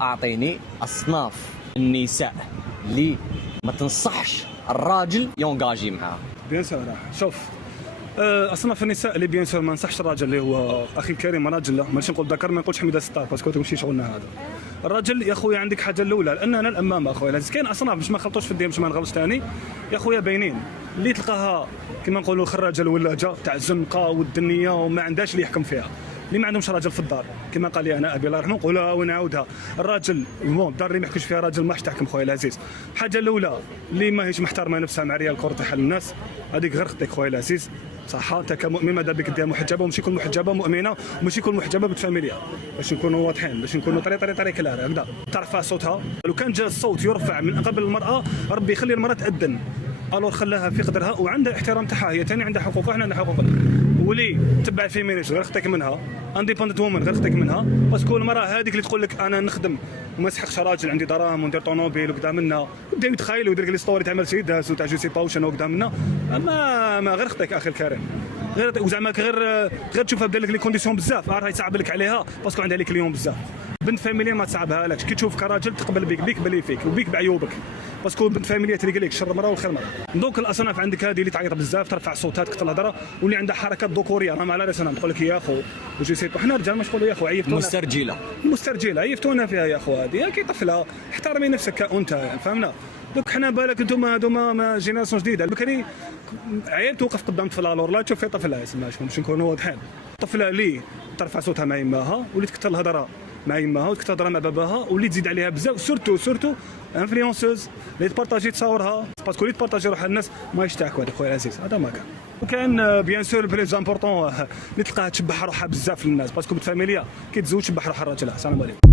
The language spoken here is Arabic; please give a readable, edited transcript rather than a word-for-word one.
اعطيني اصناف النساء اللي ما تنصحش الراجل يونجاجي معاها. بيان سور شوف، اصناف النساء اللي بيان سور ما نصحش الراجل اللي هو اخي الكريم راجل، لا ماشي نقول ذكر، ما نقولش حميده ستار باسكو تمشي شغلنا هذا. الراجل يا خويا عندك حاجه الاولى، لاننا الامامه اخويا لازم كاين اصناف باش ما نخلطوش في الدين، باش ما نغلطش ثاني يا خويا باينين اللي تلقاها كما نقولوا الخراجه الولاجه تاع الزنقه والدنيه وما عندهاش اللي يحكم فيها، اللي ما عندهمش راجل في الدار كما قال لي انا ابي الله يرحمه، نقولها ونعاودها، الراجل بون الدار اللي ما يحكمش فيها راجل ما حش تحكم خويا العزيز. الحاجه الاولى اللي ماهيش محترمه نفسها مع ريال كره تحل الناس، هذيك غير اختك خويا العزيز صح. انت كمؤمن ماذا بك دير محجبه، وماشي كل محجبه مؤمنه، وماشي كل محجبه بتفاميليا، باش نكونوا واضحين، باش نكونوا طري كلار هكذا ترفع صوتها. لو كان جا الصوت يرفع من قبل المراه، ربي يخلي المراه تأذن، الور خلاها في قدرها وعندها احترام تاعها، هي ثاني عندها حقوقها، احنا عندنا حقوقنا. ولي تبع الفيمينيست غير اختك منها، انديبندنت وومن غير اختك منها، باسكو المراه هذيك اللي تقول لك انا نخدم وما يسحقش راجل عندي دراهم وندير طوموبيل وقدام منا، يبداو يتخايلوا ويدير لك لي ستوري تاع مرسيدس وتاع جو سي با وشنو قدام منا، ما غير اختك اخي الكريم، غير وزعما غير تشوفها بدير لك لي كونديسيون بزاف، راهي تصعب لك عليها باسكو عندها لي كليون بزاف. بنت فاميليا ما تصعبها لكش، كي تشوفك راجل تقبل بيك بلي فيك وبيك بعيوبك، باسكو بنت فاميليا تلقى لك شر مره والخير مره. دونك الاصناف عندك هذه اللي تعيط بزاف ترفع صوتها تكثر الهضره، واللي عندها حركات ذكوريه راهم على راسنا، نقول لك يا اخو وجي سي حنا رجال ما نقولوا يا اخو عيفتونا مسترجله عيفتونا فيها يا اخو، هذه كي طفله احترمي نفسك كأنثى فهمنا. دوك حنا بالك انتم هذوما جينيراسيون جديده، بكري عيل توقف قدام طفله الور لا تشوف في طفله يسمى باش نكونوا واضحين، طفله اللي ترفع صوتها مع يماها واللي تكثر الهضره مع يماها وتكثر الهضره مع باباها واللي تزيد عليها بزاف، سورتو انفلونسوز اللي تبارطاجي تصاورها، باسكو اللي تبارطاجي روحها للناس ما يشتاعك هذا خويا العزيز، هذا ما كان. وكان بيان سور بليز امبورطون اللي تلقاها تشبح روحها بزاف للناس، باسكو بالفاميليا كي تزوج تشبح روحها الراجل. السلام عليكم.